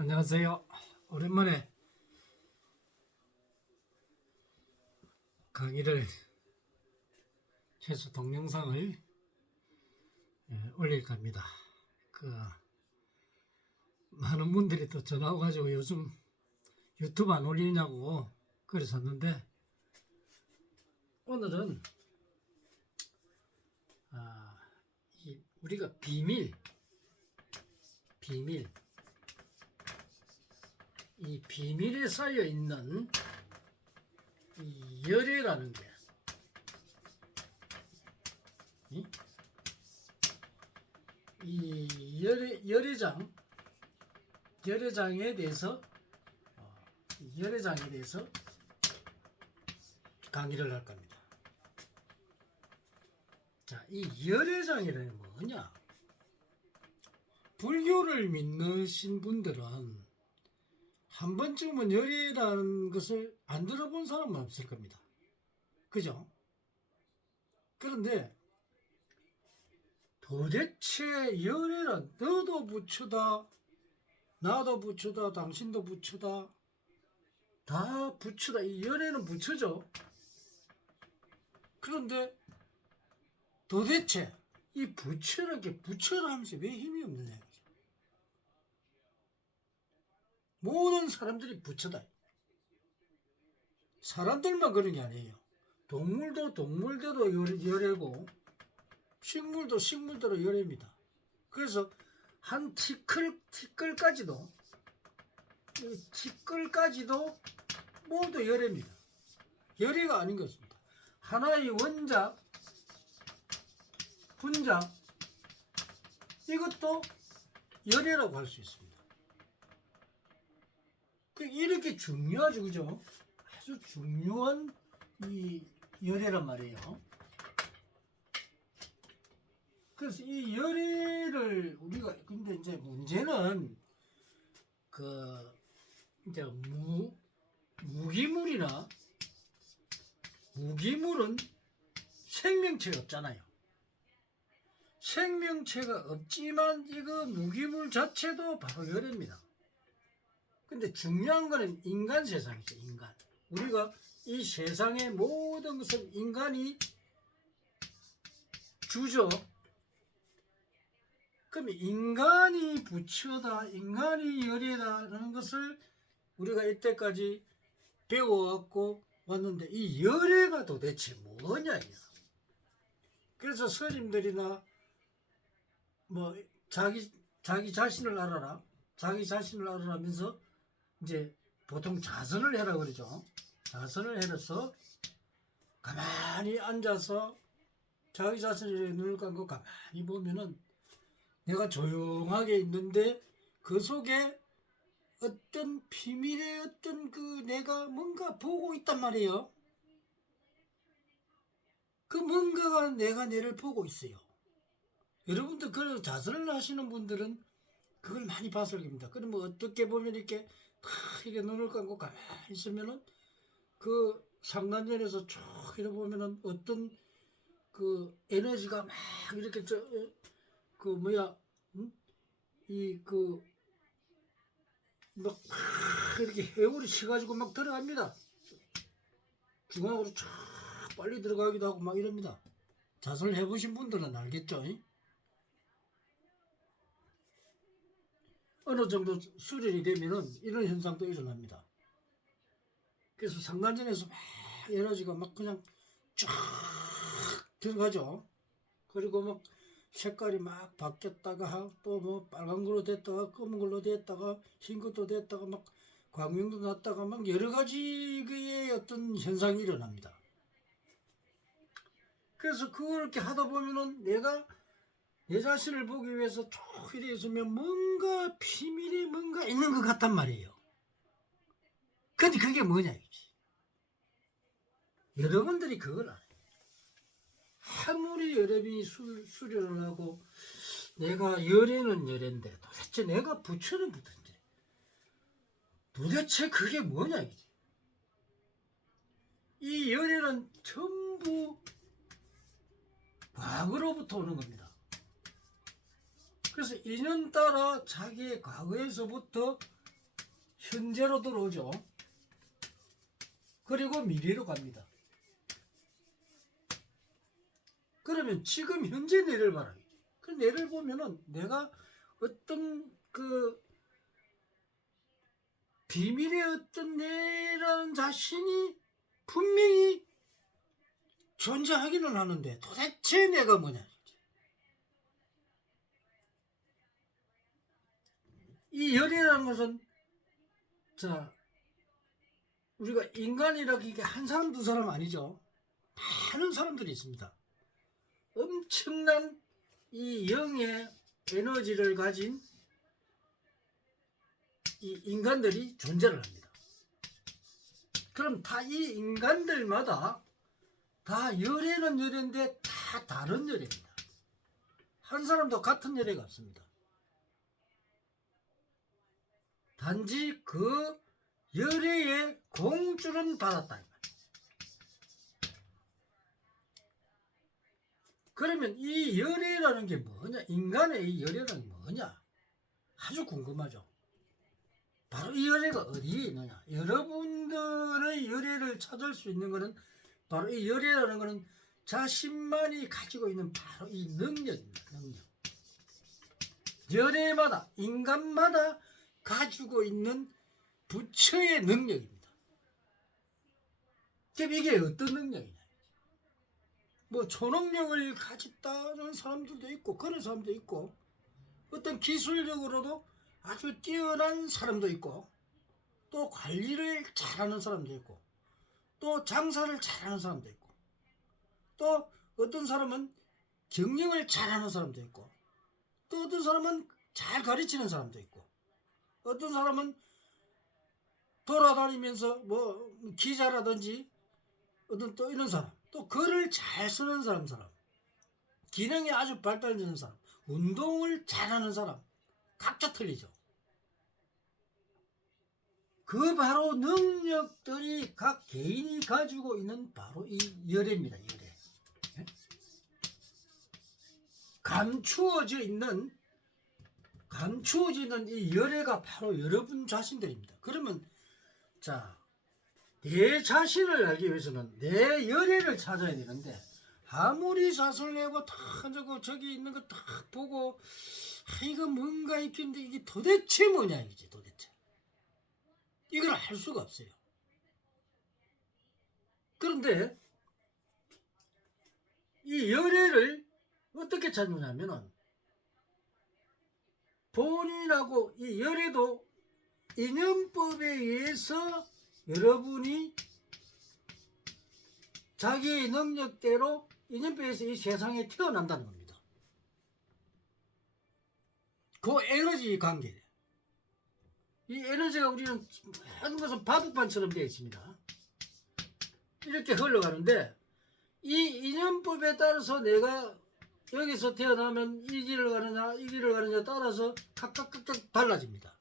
안녕하세요. 오랜만에 강의를 해서 동영상을 올릴까 합니다. 많은 분들이 또 전화 와가지고 요즘 유튜브 안 올리냐고 그러셨는데, 오늘은 우리가 비밀 이 비밀에 쌓여 있는 이 열애라는 게, 이 열애장에 대해서 강의를 할 겁니다. 자, 이 열애장이라는 게 뭐냐? 불교를 믿으신 분들은 한 번쯤은 열애라는 것을 안 들어본 사람은 없을 겁니다. 그죠? 그런데 도대체 열애란, 너도 부처다, 나도 부처다, 당신도 부처다, 다 부처다. 이 열애는 부처죠. 그런데 도대체 이 부처라게 부처라 하면서 왜 힘이 없느냐? 모든 사람들이 부처다. 사람들만 그런 게 아니에요. 동물도 동물대로 열애고, 식물도 식물대로 열애입니다. 그래서 한 티끌까지도 모두 열애입니다. 열애가 아닌 것입니다. 하나의 원작, 분작, 이것도 열애라고 할 수 있습니다. 이렇게 중요하죠, 그죠? 아주 중요한 이 열애란 말이에요. 그래서 이 열애를 우리가, 근데 이제 문제는 이제 무기물은 생명체가 없잖아요. 생명체가 없지만 이거 무기물 자체도 바로 열애입니다. 근데 중요한 거는 인간 세상이죠, 인간. 우리가 이 세상의 모든 것은 인간이 주죠. 그럼 인간이 부처다, 인간이 열애라는 것을 우리가 이때까지 배워왔고 왔는데, 이 열애가 도대체 뭐냐, 이거. 그래서 스님들이나 뭐 자기 자신을 알아라, 자기 자신을 알아라면서 이제 보통 자선을 해라 그러죠. 자선을 해서 가만히 앉아서 자기 자신의 눈을 감고 가만히 보면은 내가 조용하게 있는데 그 속에 어떤 비밀의 어떤 내가 뭔가 보고 있단 말이에요. 그 뭔가가 내를 보고 있어요. 여러분들 그런 자선을 하시는 분들은 그걸 많이 봤을 겁니다. 그럼 뭐 어떻게 보면 이렇게 눈을 감고 가만히 있으면은 그 상단전에서 쭉 이렇게 보면은 어떤 에너지가 막 이렇게 막 이렇게 해울이 치가지고 막 들어갑니다. 중앙으로 쫙 빨리 들어가기도 하고 막 이럽니다. 자선을 해보신 분들은 알겠죠? 어느 정도 수련이 되면은 이런 현상도 일어납니다. 그래서 상단전에서 막 에너지가 막 그냥 쫙 들어가죠. 그리고 막 색깔이 막 바뀌었다가 또 뭐 빨간 걸로 됐다가 검은 걸로 됐다가 흰 것도 됐다가 막 광명도 났다가 막 여러 가지의 어떤 현상이 일어납니다. 그래서 그렇게 하다 보면은 내가 내 자신을 보기 위해서 쭉 이래 있으면 뭔가 비밀이 뭔가 있는 것 같단 말이에요. 근데 그게 뭐냐 이거지. 여러분들이 그걸 알아요. 아무리 여러분이 수련을 하고 내가 열애는 열애인데 도대체 내가 부처는 부처인데 도대체 그게 뭐냐 이거지. 이 열애는 전부 과거로부터 오는 겁니다. 그래서 인연 따라 자기의 과거에서부터 현재로 들어오죠. 그리고 미래로 갑니다. 그러면 지금 현재 내를 말하겠죠. 그 내를 보면은 내가 어떤 그 비밀의 어떤 내라는 자신이 분명히 존재하기는 하는데 도대체 내가 뭐냐. 이 열이라는 것은 자 우리가 인간이라고 이게 한 사람 두 사람 아니죠. 많은 사람들이 있습니다. 엄청난 이 영의 에너지를 가진 이 인간들이 존재를 합니다. 그럼 다 이 인간들마다 다 열애는 열애인데 다 다른 열애입니다. 한 사람도 같은 열애가 없습니다. 단지 그 열애의 공줄은 받았다. 그러면 이 열애라는 게 뭐냐? 인간의 이 열애라는 게 뭐냐? 아주 궁금하죠. 바로 이 열애가 어디에 있느냐? 여러분들의 열애를 찾을 수 있는 것은 바로 이 열애라는 것은 자신만이 가지고 있는 바로 이 능력입니다. 능력. 열애마다 인간마다 가지고 있는 부처의 능력입니다. 그럼 이게 어떤 능력이냐? 뭐 초능력을 가졌다는 사람들도 있고 그런 사람도 있고 어떤 기술력으로도 아주 뛰어난 사람도 있고 또 관리를 잘하는 사람도 있고 또 장사를 잘하는 사람도 있고 또 어떤 사람은 경영을 잘하는 사람도 있고 또 어떤 사람은 잘 가르치는 사람도 있고 어떤 사람은 돌아다니면서 뭐 기자라든지 어떤 또 이런 사람 또 글을 잘 쓰는 사람 기능이 아주 발달되는 사람 운동을 잘하는 사람 각자 틀리죠. 그 바로 능력들이 각 개인이 가지고 있는 바로 이 열애입니다. 열애. 감추어져 있는 이 열애가 바로 여러분 자신들입니다. 그러면 자, 내 자신을 알기 위해서는 내 열애를 찾아야 되는데 아무리 자수를 내고 다 저기 있는 거 딱 보고 이거 뭔가 있겠는데 이게 도대체 뭐냐 이게 도대체 이걸 알 수가 없어요. 그런데 이 열애를 어떻게 찾느냐면은 본인하고 이 열애도 인연법에 의해서 여러분이 자기의 능력대로 인연법에서 이 세상에 태어난다는 겁니다. 그 에너지 관계. 이 에너지가 우리는 모든 것은 바둑판처럼 되어 있습니다. 이렇게 흘러가는데 이 인연법에 따라서 내가 여기서 태어나면 이 길을 가느냐 이 길을 가느냐에 따라서 각각 달라집니다.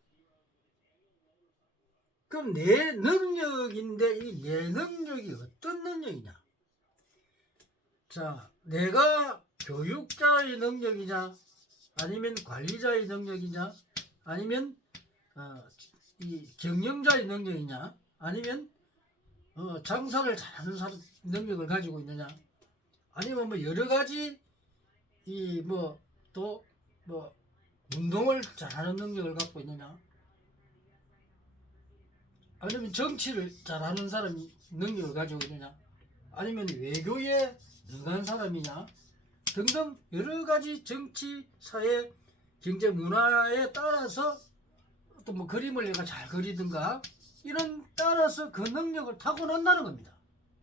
그럼 내 능력인데 이 내 능력이 어떤 능력이냐? 자, 내가 교육자의 능력이냐 아니면 관리자의 능력이냐 아니면 이 경영자의 능력이냐 아니면 장사를 잘하는 사람 능력을 가지고 있느냐 아니면 뭐 여러 가지 이 뭐 또 뭐 운동을 잘하는 능력을 갖고 있느냐 아니면 정치를 잘하는 사람이 능력을 가지고 있느냐 아니면 외교에 능한 사람이냐 등등 여러 가지 정치, 사회, 경제, 문화에 따라서 어떤 뭐 그림을 내가 잘 그리든가 이런 따라서 그 능력을 타고난다는 겁니다.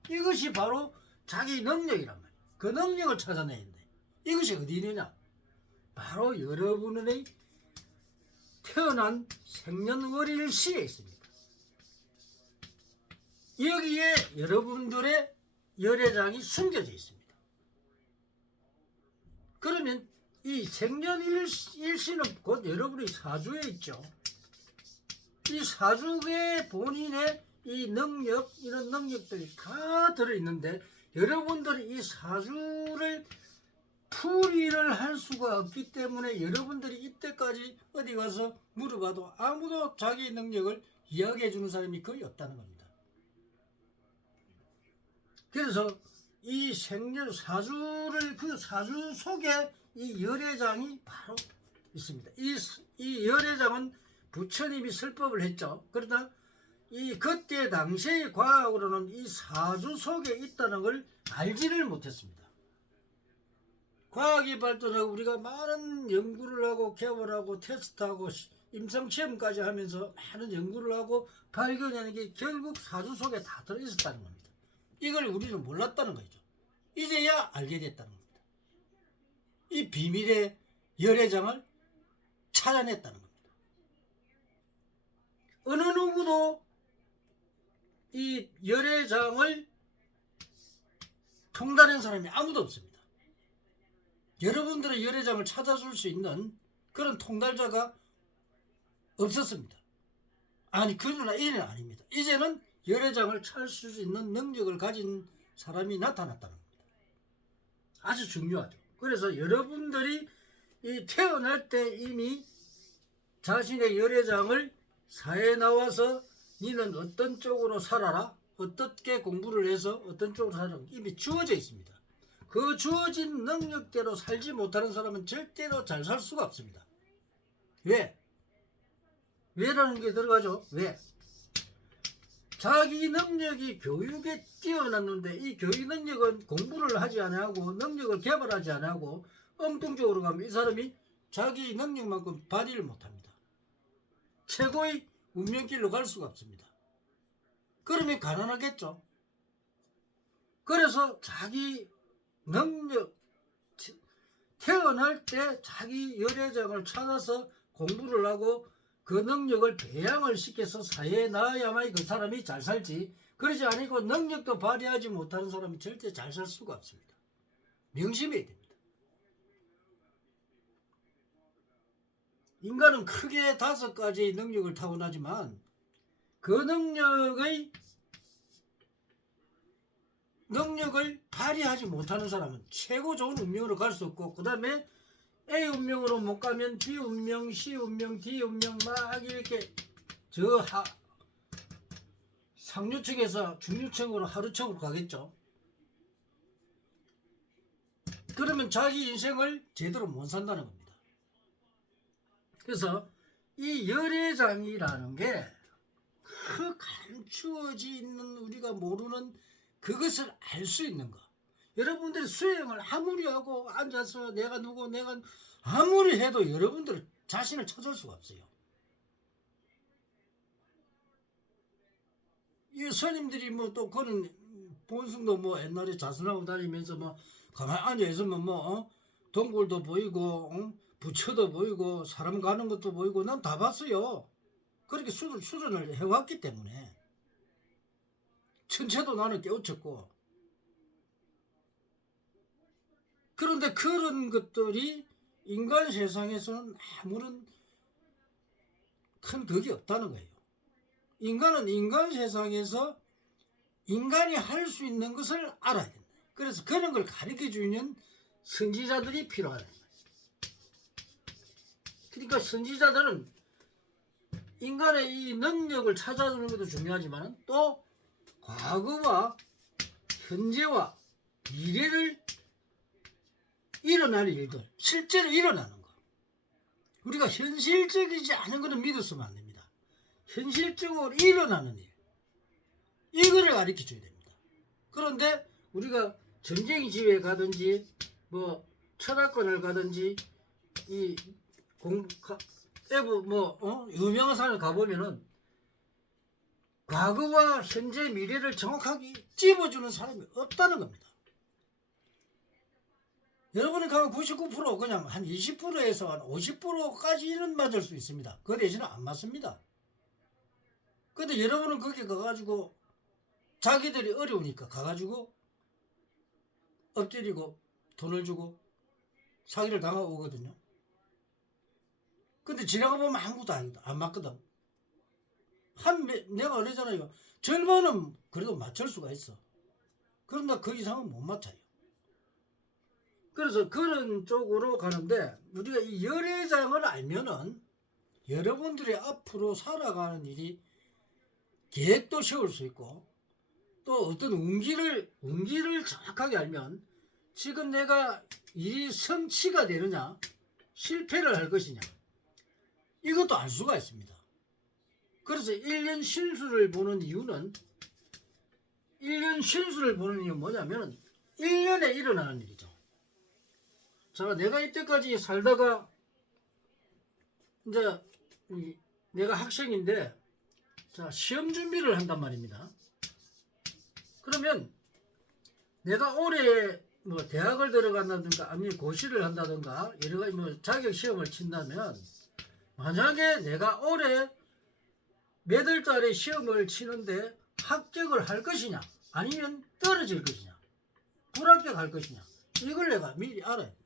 이것이 바로 자기 능력이란 말이에요. 그 능력을 찾아내야 돼. 이것이 어디 있느냐? 바로 여러분의 태어난 생년월일시에 있습니다. 여기에 여러분들의 열애장이 숨겨져 있습니다. 그러면 이 생년일시는 곧 여러분의 사주에 있죠. 이 사주에 본인의 이 능력, 이런 능력들이 다 들어있는데 여러분들이 이 사주를 풀이를 할 수가 없기 때문에 여러분들이 이때까지 어디 가서 물어봐도 아무도 자기 능력을 이야기해 주는 사람이 거의 없다는 겁니다. 그래서 이 생년 사주를 그 사주 속에 이 열애장이 바로 있습니다. 이 열애장은 부처님이 설법을 했죠. 그러나 이 그때 당시의 과학으로는 이 사주 속에 있다는 걸 알지를 못했습니다. 과학이 발전하고 우리가 많은 연구를 하고 개발하고 테스트하고 임상시험까지 하면서 많은 연구를 하고 발견하는 게 결국 사주 속에 다 들어있었다는 겁니다. 이걸 우리는 몰랐다는 거죠. 이제야 알게 됐다는 겁니다. 이 비밀의 열애장을 찾아냈다는 겁니다. 어느 누구도 이 열애장을 통달한 사람이 아무도 없습니다. 여러분들의 열애장을 찾아줄 수 있는 그런 통달자가 없었습니다. 아니 그러나 이는 아닙니다. 이제는 열애장을 찾을 수 있는 능력을 가진 사람이 나타났다는 겁니다. 아주 중요하죠. 그래서 여러분들이 이 태어날 때 이미 자신의 열애장을 사회에 나와서 니는 어떤 쪽으로 살아라, 어떻게 공부를 해서 어떤 쪽으로 살아라 이미 주어져 있습니다. 그 주어진 능력대로 살지 못하는 사람은 절대로 잘 살 수가 없습니다. 왜? 왜라는 게 들어가죠. 왜? 자기 능력이 교육에 뛰어났는데 이 교육 능력은 공부를 하지 않고 능력을 개발하지 않고 엉뚱적으로 가면 이 사람이 자기 능력만큼 발휘를 못합니다. 최고의 운명길로 갈 수가 없습니다. 그러면 가난하겠죠. 그래서 자기 능력 태어날 때 자기 열애장을 찾아서 공부를 하고 그 능력을 배양을 시켜서 사회에 나와야만 그 사람이 잘 살지 그러지 않고 능력도 발휘하지 못하는 사람은 절대 잘 살 수가 없습니다. 명심해야 됩니다. 인간은 크게 5가지의 능력을 타고나지만 그 능력을 발휘하지 못하는 사람은 최고 좋은 운명으로 갈 수 없고 그 다음에 A 운명으로 못 가면 B 운명, C 운명, D 운명 막 이렇게 상류층에서 중류층으로 하류층으로 가겠죠. 그러면 자기 인생을 제대로 못 산다는 겁니다. 그래서 이 열애장이라는 게 그 감추어져 있는 우리가 모르는 그것을 알 수 있는 거. 여러분들이 수행을 아무리 하고 앉아서 내가 누구 내가 아무리 해도 여러분들 자신을 찾을 수가 없어요. 이 스님들이 뭐 또 그런 본승도 뭐 옛날에 자선하고 다니면서 뭐 가만히 앉아 있으면 뭐 동굴도 보이고 부처도 보이고 사람 가는 것도 보이고 난 다 봤어요. 그렇게 수련을 해왔기 때문에 천체도 나는 깨우쳤고 그런데 그런 것들이 인간 세상에서는 아무런 큰 덕이 없다는 거예요. 인간은 인간 세상에서 인간이 할 수 있는 것을 알아야 된다. 그래서 그런 걸 가르쳐주는 선지자들이 필요하다. 그러니까 선지자들은 인간의 이 능력을 찾아주는 것도 중요하지만 또 과거와 현재와 미래를 일어날 일들, 실제로 일어나는 것. 우리가 현실적이지 않은 것은 믿었으면 안 됩니다. 현실적으로 일어나는 일. 이거를 가르쳐 줘야 됩니다. 그런데 우리가 전쟁 지회에 가든지 뭐 철학관을 가든지 이 유명한 사람을 가보면은 과거와 현재 미래를 정확하게 찝어주는 사람이 없다는 겁니다. 여러분이 가면 99% 그냥 한 20%에서 한 50%까지는 맞을 수 있습니다. 그 대신에 안 맞습니다. 근데 여러분은 거기 가가지고 자기들이 어려우니까 가가지고 엎드리고 돈을 주고 사기를 당하고 오거든요. 근데 지나가 보면 아무것도 안 맞거든. 내가 그러잖아요. 절반은 그래도 맞출 수가 있어. 그런데 그 이상은 못 맞춰요. 그래서 그런 쪽으로 가는데 우리가 이 열애장을 알면은 여러분들이 앞으로 살아가는 일이 계획도 세울 수 있고 또 어떤 운기를 정확하게 알면 지금 내가 일이 성취가 되느냐 실패를 할 것이냐 이것도 알 수가 있습니다. 그래서 1년 신수를 보는 이유는 1년 신수를 보는 이유는 뭐냐면 1년에 일어나는 일이죠. 자, 내가 이때까지 살다가 이제 내가 학생인데 자, 시험 준비를 한단 말입니다. 그러면 내가 올해 뭐 대학을 들어간다든가 아니면 고시를 한다든가 여러 가지 뭐 자격 시험을 친다면 만약에 내가 올해 몇 월 달에 시험을 치는데 합격을 할 것이냐 아니면 떨어질 것이냐 불합격할 것이냐 이걸 내가 미리 알아야 돼.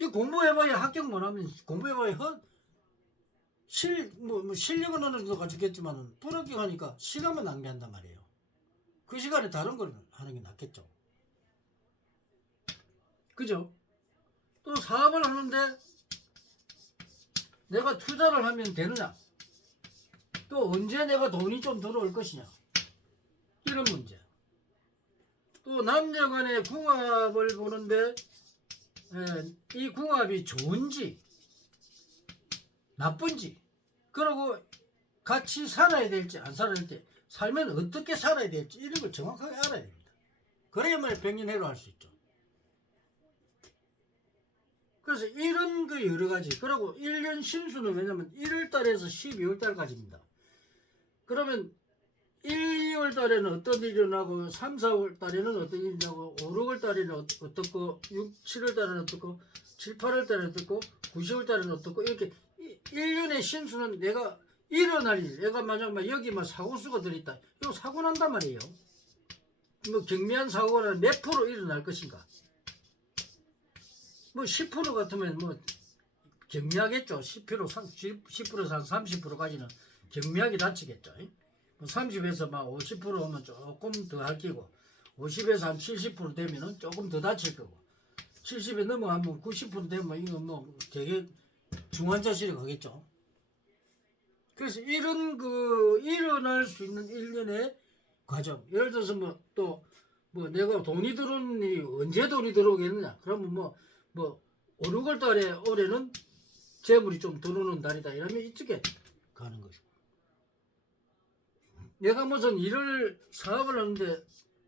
이 공부해봐야 합격 못하면 공부해봐야 실력은 어느 정도 가지겠지만 불합격하니까 시간만 낭비한단 말이에요. 그 시간에 다른 걸 하는 게 낫겠죠. 그죠? 또 사업을 하는데 내가 투자를 하면 되느냐? 또 언제 내가 돈이 좀 들어올 것이냐? 이런 문제. 또 남녀 간의 궁합을 보는데 이 궁합이 좋은지 나쁜지 그리고 같이 살아야 될지 안 살아야 될지 살면 어떻게 살아야 될지 이런 걸 정확하게 알아야 됩니다. 그래야만 백년해로 할 수 있죠. 그래서 이런 그 여러 가지 그리고 1년 신수는 왜냐면 1월달에서 12월달까지입니다. 그러면 1, 2월 달에는 어떤 일이 일어나고 3, 4월 달에는 어떤 일이 일어나고 5, 6월 달에는 어떻고 6, 7월 달에는 어떻고 7, 8월 달에는 어떻고 9, 10월 달에는 어떻고 이렇게 1년의 신수는 내가 일어날 일 내가 만약 여기 사고수가 들어있다 이거 사고 난단 말이에요. 뭐 경미한 사고가 몇 프로 일어날 것인가 뭐 10% 같으면 뭐 경미하겠죠. 10%에서 한 30%까지는 경미하게 다치겠죠. 30에서 막 50%면 조금 더 할 끼고 50에서 한 70% 되면은 조금 더 다칠 거고 70에 넘어가면 90% 되면 이거 뭐 되게 중환자실에 가겠죠. 그래서 이런 그 일어날 수 있는 일련의 과정 예를 들어서 뭐 내가 돈이 들어오는 일이 언제 돈이 들어오겠느냐 그러면 뭐 5, 6월 달에 올해는 재물이 좀 들어오는 달이다 이러면 이쪽에 가는 거죠. 내가 무슨 사업을 하는데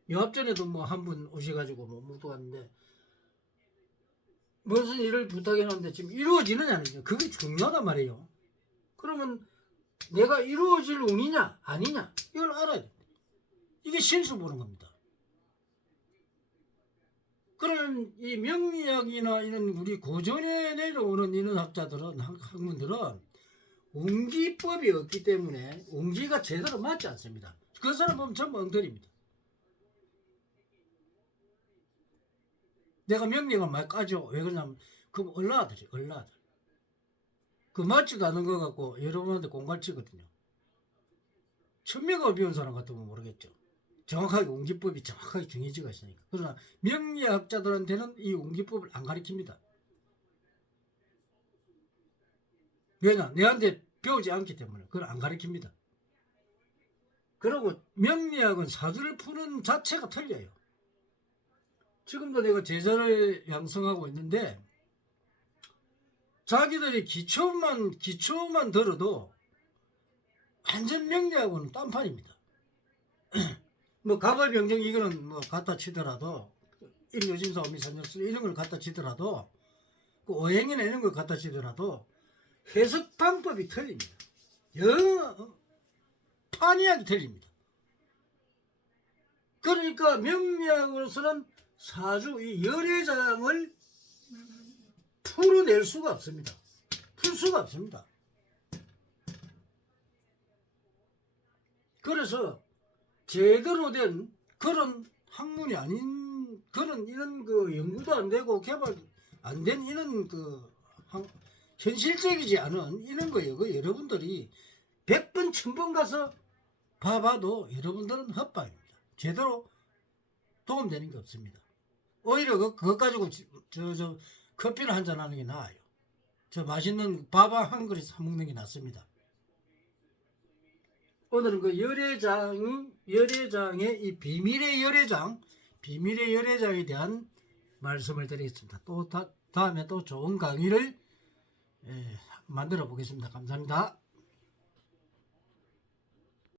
영업전에도 뭐 한 분 오셔가지고 못 왔는데 무슨 일을 부탁해놨는데 지금 이루어지느냐 아니냐 그게 중요하단 말이에요. 그러면 내가 이루어질 운이냐 아니냐 이걸 알아야 돼. 이게 신수 보는 겁니다. 그런 이 명리학이나 이런 우리 고전에 내려오는 이런 학문들은 운기법이 없기 때문에 운기가 제대로 맞지 않습니다. 그 사람 보면 전부 엉터리입니다. 내가 명리학을 많이 까죠. 왜 그러냐면 그 얼라들이 얼라들. 그 맞지도 않은 거 갖고 여러분한테 공갈치거든요. 천명을 배운 사람 같으면 모르겠죠. 정확하게 운기법이 정확하게 정해지가 있으니까. 그러나 명리학자들한테는 이 운기법을 안 가르칩니다. 왜냐? 내한테 배우지 않기 때문에 그걸 안 가르칩니다. 그리고 명리학은 사주를 푸는 자체가 틀려요. 지금도 내가 제자를 양성하고 있는데 자기들이 기초만 들어도 완전 명리학은 딴판입니다. 뭐 가벌병정 이거는 뭐 갖다 치더라도 일요진사 오미산역술 이런 걸 갖다 치더라도 그 오행이나 이런 걸 갖다 치더라도 해석 방법이 틀립니다. 판이하게 틀립니다. 그러니까 명리학으로서는 사주 이 열애장을 풀어낼 수가 없습니다. 풀 수가 없습니다. 그래서 제대로 된 그런 학문이 아닌 그런 이런 그 연구도 안 되고 개발 안 된 이런 현실적이지 않은 이런 거예요. 그 여러분들이 100번 1000번 가서 봐봐도 여러분들은 헛방입니다. 제대로 도움되는 게 없습니다. 오히려 그것 가지고 저 커피를 한잔 하는 게 나아요. 저 맛있는 밥 한 그릇 사 먹는 게 낫습니다. 오늘은 그 열애장의 이 비밀의 열애장에 대한 말씀을 드리겠습니다. 또 다음에 또 좋은 강의를 만들어 보겠습니다. 감사합니다.